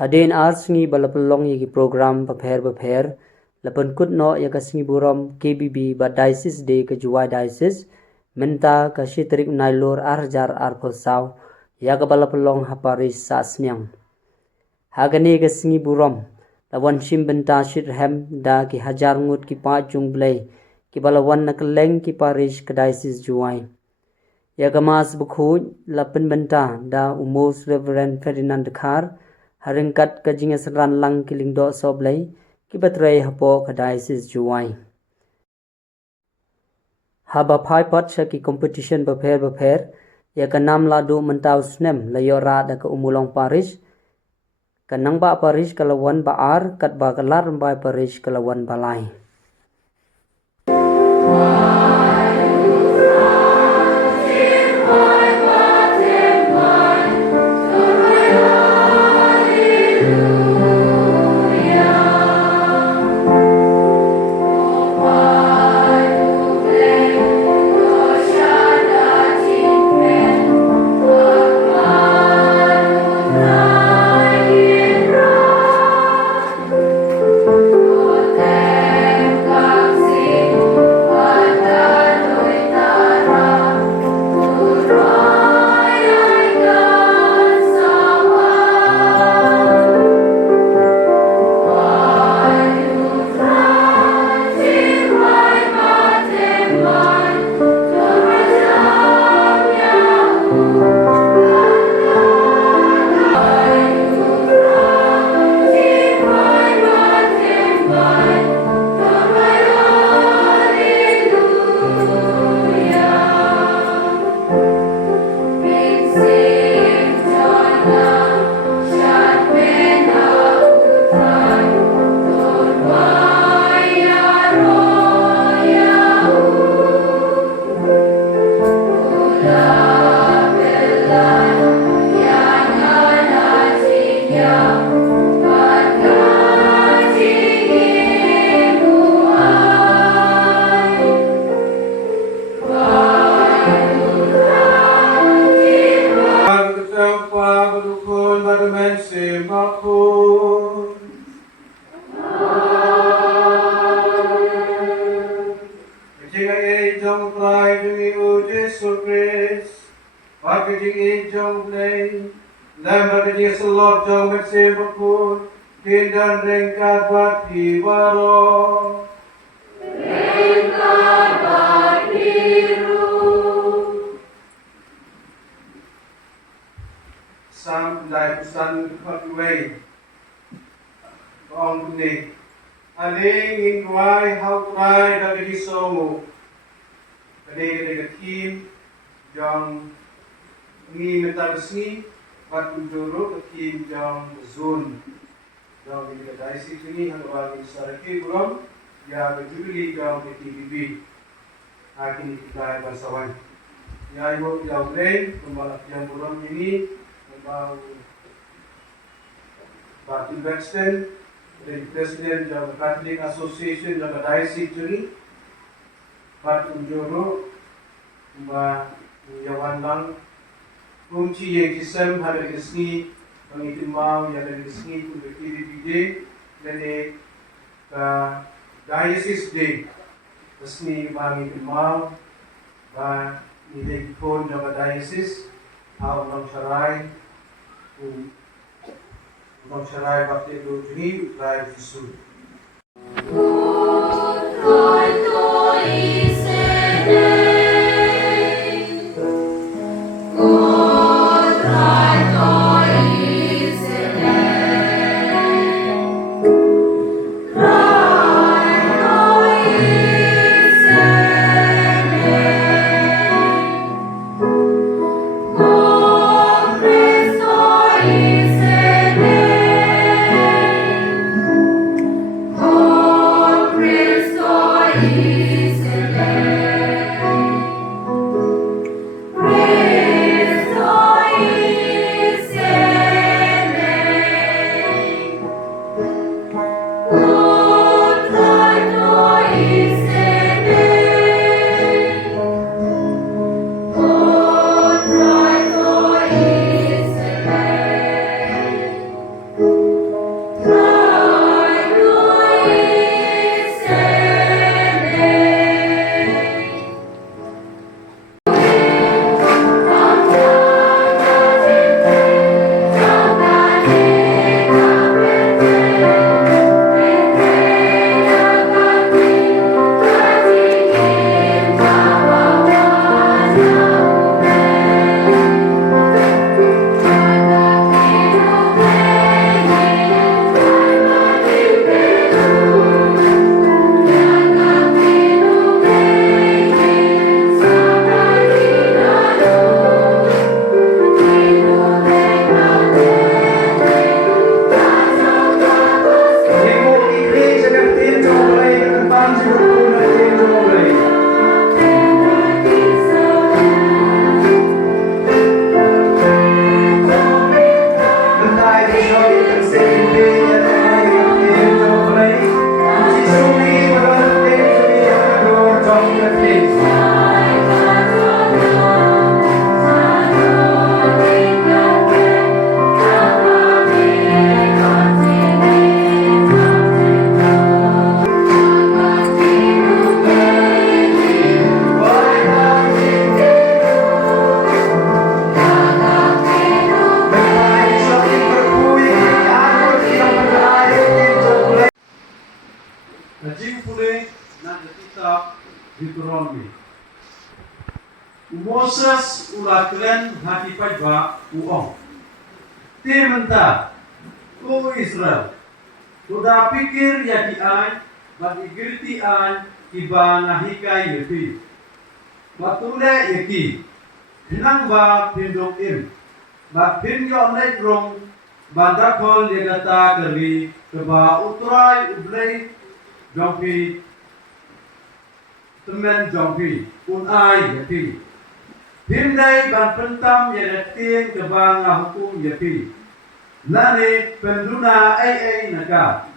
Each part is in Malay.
Hadin arsingi balapelong yagi program beper lapan kut no ya kasingi buram KBB ba diocese de ke juai diocese minta ka shitrik nailur arjar arposaw ya ka balapelong haparis sa snyang hagani kasingi buram lawan shim benta shithem da ki hajar ngut ki pa jungblay ki balawan nakleng ki parish ka diocese juai ya ka mas bukhuj lapan benta da umos Reverend Ferdinand Khar haringkat ka jingas ran lang kiling do soblay ki batray hapo ka diocese juai haba phai pat sha ki competition beper ya ka nam ladu mentau snem layora da ka umulong parish ka nangba parish kalawan baar kat ba kalar mbai parish kalawan balai Sam lai kusan khotway ong ni aling in wai how try da di somu kade team jong ni metalsi pat ujuro team jong zone jong di daisi ni hanwa ni saraki buram ya bejuli jong di TVB akin kita bersawan ya ibu jauh lain pembalap yang buram ini Parti Western, the President of the Catholic Association of the Diocese ni, Parti Unjoro, Yawan Lang, kunci yang kisam hari kesni, pengitimau yang hari kesni pun berkiri dan Diocese Day, kesni pengitimau, dan nilai pun jaga Diocese, awal Sarai. Bang Sarai bakti do juni rai Yesus. Najib pulih nak kitab Deuteronomy. Moses ulaklen hati pajba uong. Tementa ko Israel. Kuda pikir ya di ay, bagi girti ay, iba nahikai yepi. Batule yeki. Hinang ba pindok im. Ba pinyo negrong, bandakol yagata kali, keba utray ublay, jompi temen jompi unai yapi pindai ban pentam yaratin kebanga hukum yapi nane penduna ai naga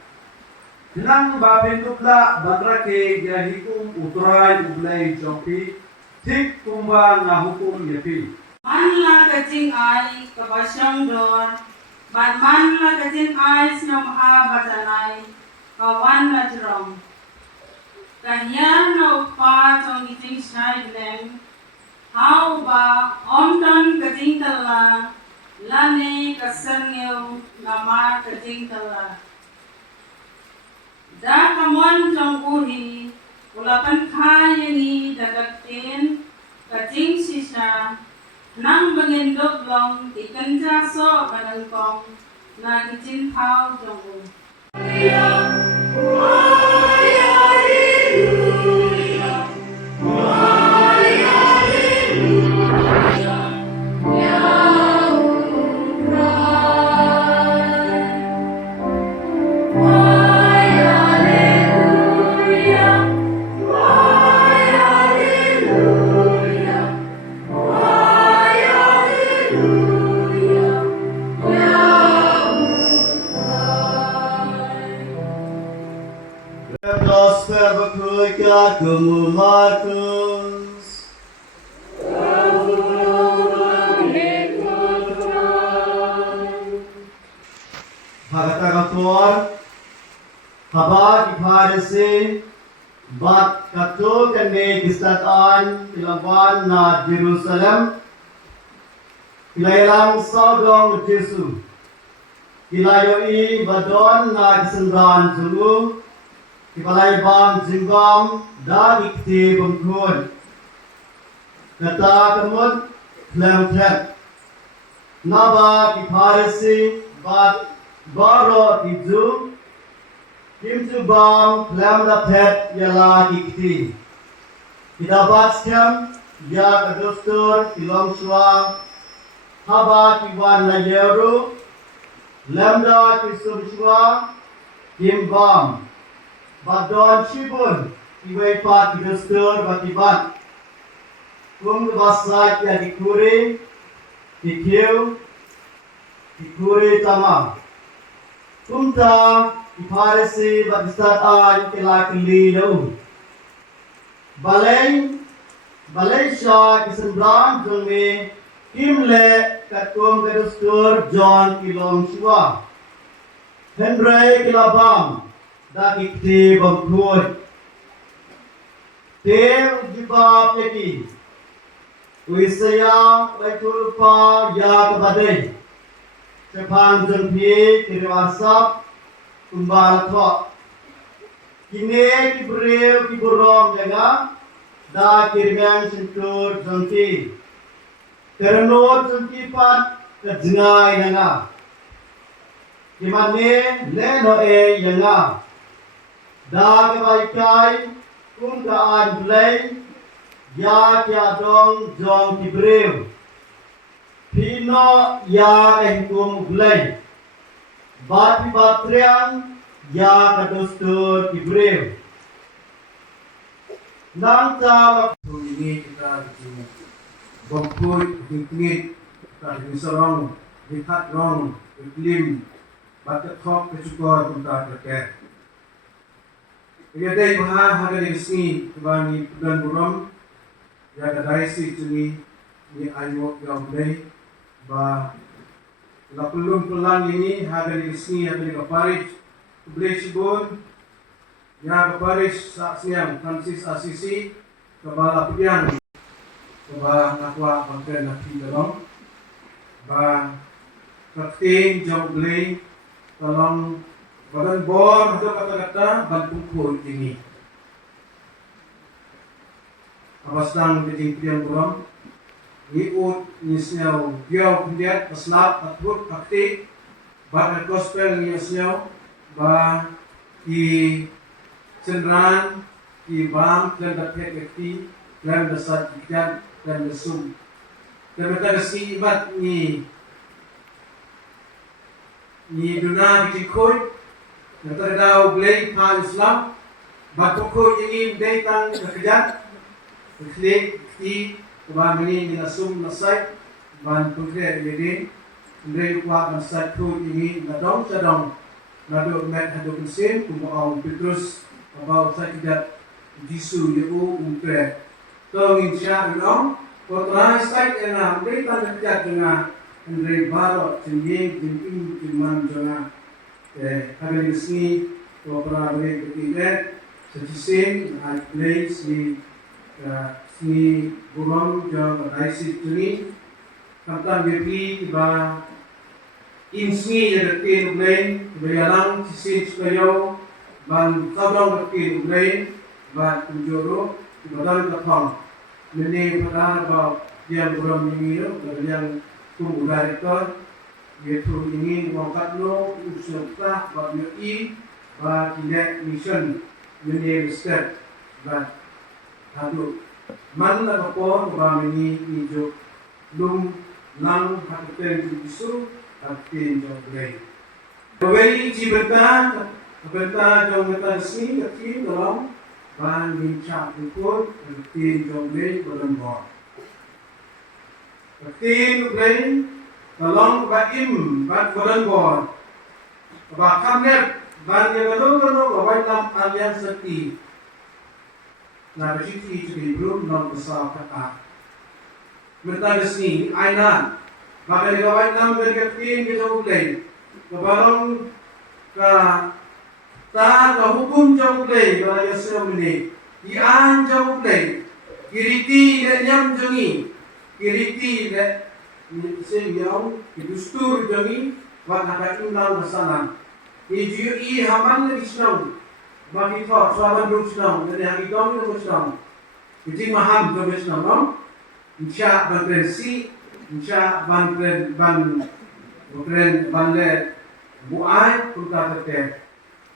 nang ba pindukla banrake ya hikum utrai ublai jompi tik kumba nga hukum yapi manla kacing ai kabasyang dor ban manla kacing ai snom a batanai kawan na jerong. Kahya na upa tong iting side leng, how ba omdon kating tala, lane kasangyo nama kating tala. Da kamon tong uhi, ulapan kaya ni dagatin, kating sisa, nang bangindog long ikan jaso kanangkong, na kitin pao tong uhi. Gospel berkuika kemu Markus. Hagata Tuhan, haba di Parisi, bat katu kene kistaan ilawan na Jerusalem, ilailang Sodom Jesu, ilayoi badon na kisendran julu. Kipalay bam jinggam da ikti bangkun kata kamut lemthet naba kiparisi bat baro tizu kimtu bam lemthet yala ikti kidabat skam ya kadustur ilong shwa haba kiwan na yeru lemda kisubshwa kimbam Badon Shibun, iwe pat gestur batibat. Kum basat ya dikuri, dikiu, dikuri tamam. Kumta iparisi batisat an kelakili dau. Balai sya kisembran jengme kimle katkum gestur John kilong shua. Henry kilabam. Dakikti bangkut Dev jibab yaki Wisaya Waitulpa ya kebadai Sepan jempi kiriwasap Kumbal thok Kine kibril kiburom yaga Da kirmian sentur jempi Kerenut jempi pat kejengai yaga Kimane leno yaga Da kebaikai kum kaan blay ya kia dong jong kibril pino ya kum blay bat batriang ya kadustur kibril nang ta ini kita bangkut hikmit kita disorong dikat rong iklim bakat top kecukor punta terkait. Jadi bahagia dari sini kembali bulan buram ya kadai si ini ni ayo yang mulai bah lapulun pelan ini harga dari sini harga dari Paris beli sibun ya Paris saksian Francis Assisi kebala piang kebala nakwa bangkai nakti dalam bah kakting jauh beli tolong badan bor atau kata-kata bantu pun ini. Abastang keting piang buram, niut nisnyau diau pendiat peslap atut akti, badan gospel nisnyau ba di cenderan di bang dan dapat akti dan dasar ikan dan lesung. Dan mereka si ibat ni duna dikikoi. Terdaw blay pa Islam, batuk ko ingin datang kerja, klik di kebangini minasum nasai, ban pukre ini, blay kuat nasai tu ingin nadong cadong, nadong met hadong sen, kumau Petrus, kabau saya tidak jisu yau umpre, tongin siya nong, kotoran sai enam datang kerja dengan Andre Barot, jenjeng jenjing jenman jangan. Kami di sini beberapa hari ketiga sejauh ini sini buram jauh berisi ini tentang diri tiba insni yang dekat lain berjalan sisi supaya ban kadang dekat lain ban tunjuru badan ketong ini pada bahwa yang buram ini yang kumpulan itu yaitu ingin mengangkat no usaha bagi i bagi mission universitas dan hadu mana kapon bagi hijau lum lang hatikan isu hatikan jauh Kawai cibeta jauh meta sini kaki dalam ban bincang ikut hatikan jauh berlembab hatikan Tolong baim bat badan bor, bahkan net ban yang betul bahwa dalam alian seti, nah bersih jadi belum non besar kata. Mereka desni aina, bahkan kalau dalam berketin kita mulai, kebarang ta hukum jauh mulai kalau yang sudah mulai, ian jauh mulai, kiriti dan nyam jengi, kiriti dan sehingga dustur jami buat ada undang bersama. Iji haman lagi senang, bagi thought selama dulu senang, jadi hari dong dulu senang. Iji maham dulu senang, no? Insya bangkrensi, insya bangkren banle buai pulka terkait.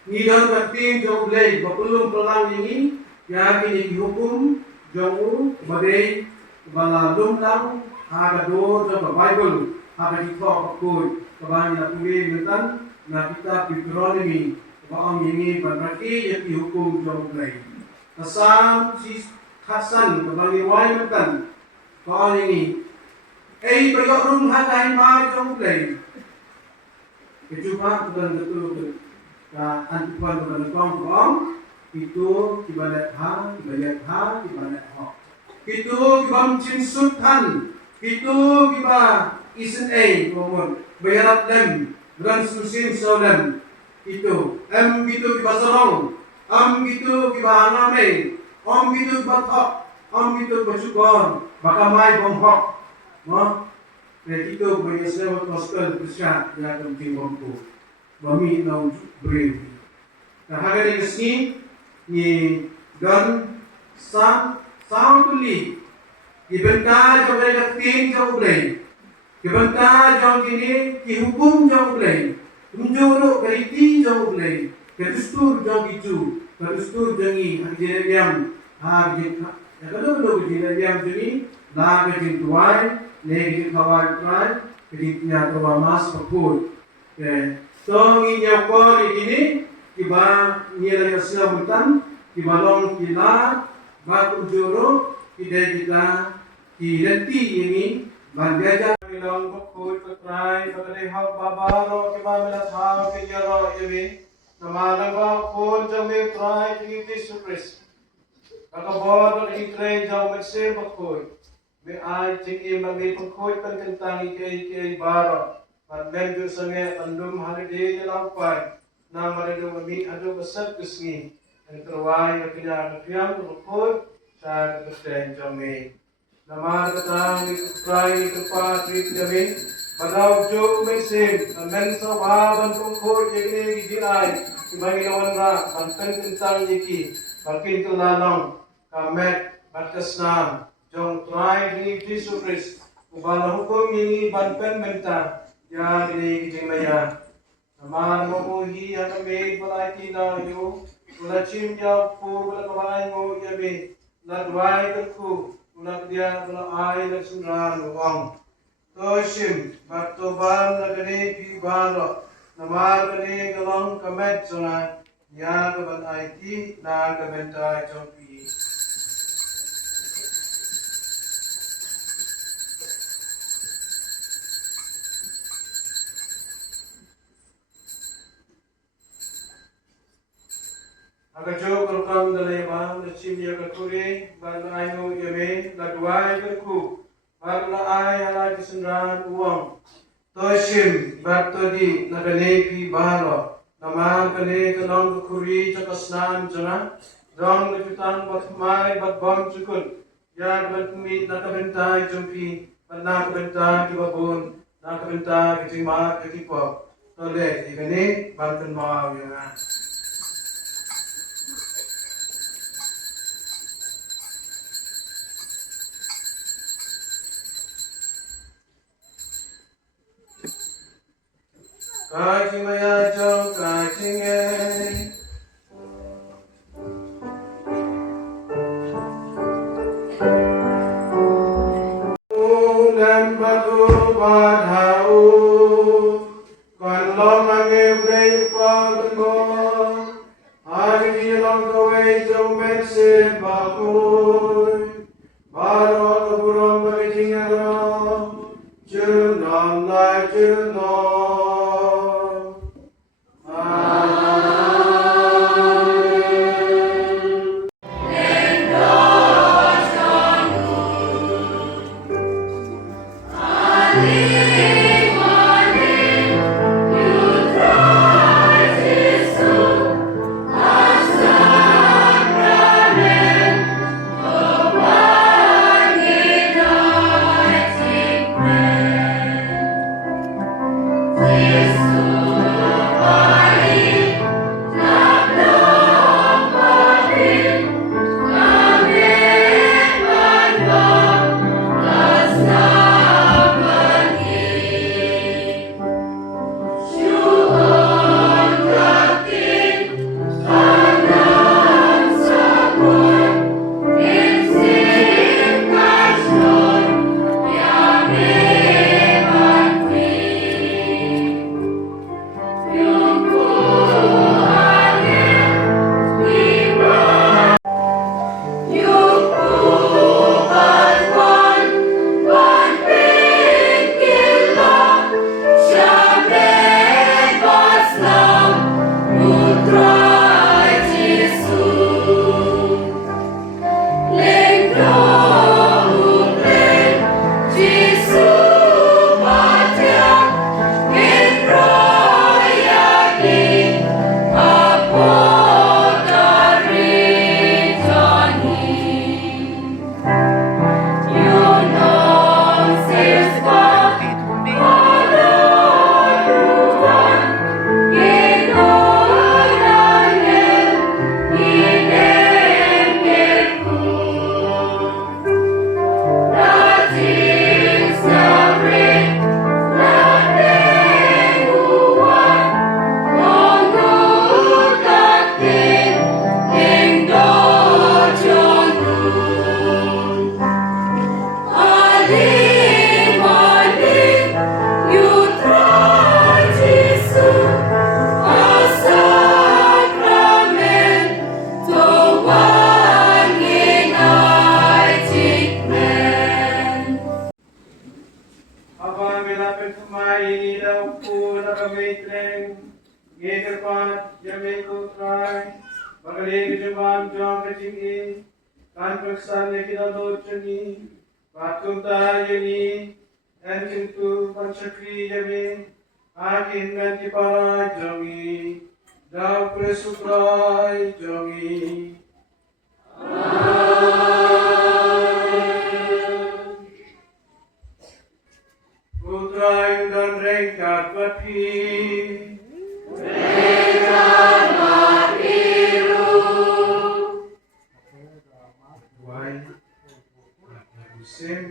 Ni dalam bertim jauh lagi, belum pelang ini, yang ini dihukum jauh badai bala lumlang. Ada dua dalam Bible, ada di Quran, kebanyakan tulis tentang Nabi Deuteronomy, bahwa ini berarti yang dihukum jauh lain. Kesan si Hasan kebanyakan wajib tentang bahwa ini, bayar rum hatai mai jauh lain. Kecuali bukan betul antuan bukan kong itu ibadat ha, itu ibam cinsutan. Itu kita isen ngomong bayarat lem bulan susin solam itu gitu kita serong gitu kita ngame gitu kita thok gitu bersyukur bakamai bonghok mo itu banyak sewa gospel besar yang penting bangku bami nau brave nah hari ini ni dan sound tuli Dibentah jauh dari keting jauh dari, dibentah jauh ini dihukum jauh dari, menjorok dari ti jauh dari, kedustur jauh itu, kedustur jangi hak diam, ya kalau diam jadi, lah keting tuai, negeri kawal tuai, keting nyata mas pekul, so ini apa ini, tiba nilai hasil hutan, tiba long kita, batu jorok, kita nanti ini bandaja bilong bakut patrai bakade hak babaro ke mamela thao ke yaro yemi namalang ba pon jami trai ki Yesu Kristus bakabor ki trai jam metse bakut me ai jing im mami bakut kan kentang ke baro pat ben du sange andum halide yalau pai na marado mami adu besat kusni en terwai kenya piam bakut sa kesten jami Namar katang ni kuprai ni kupa trip jami padau jo mesin men so ban ko jegne gi dirai bagi lawan ra panten tentang yiki pakin tulalong kamet batasnam jong trai ni Yesu Kristus ubala hukum ini banpen menta ya gini jimaya namar mo hi akame balai na yo ulachim ya pu bala kabai mo yabe ladwai ku unak dia unak ai nak sunran uang toshim batoban nagani pi balo namar kani galong kamet zona ya kaban IT na kabenta jompi Aga jo kurkam dalai bang na chimya kakuri ban ai no yame na duai berku ban na ai ala disenran uang toshim batodi na kane pi balo nama kane kalong kakuri jakasnan jana dong kejutan batmai batbom cukun ya ban kumi na kabentai jumpi ban na kabentai di babun na kabentai kejima kekipop tole ikane ban kan mau ya Kajing maya jong kajing dan batu badhau kan long ange brei pa go hari di long kowe jong metse bakoi baro burong bagi ngaro junam lai junam ye kerpat jame ko try bagale kejaman jong kecing kan persan ye kita do ceni patung ta ye dan cintu pancakri jame akin ganti para jongi dau presutrai jongi Putra dan rengkat pati Why? Musim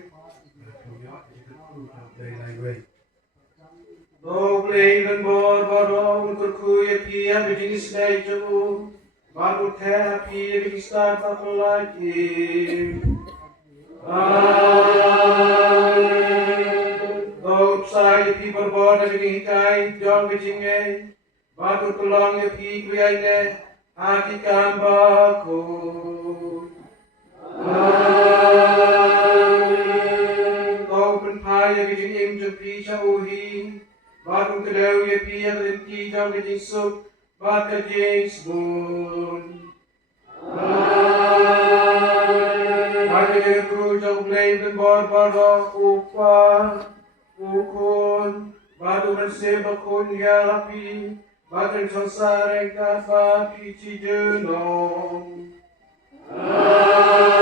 Doble dan borong terkuya pia berjenis lejo baru terapi bisa tak lagi. Dou saya pi berbor dengan kai jom berjingai baru tulang ya pi kuyaine hati kambaku. Dou penpai berjingim jepi jauhi baru kedau ya pi yang renti jom berjingsuk baca James Bond. Baca jago jauh blame dan bor upah ukun baru bersebakun ya api baca sosareng kafa pici jenong. Amen.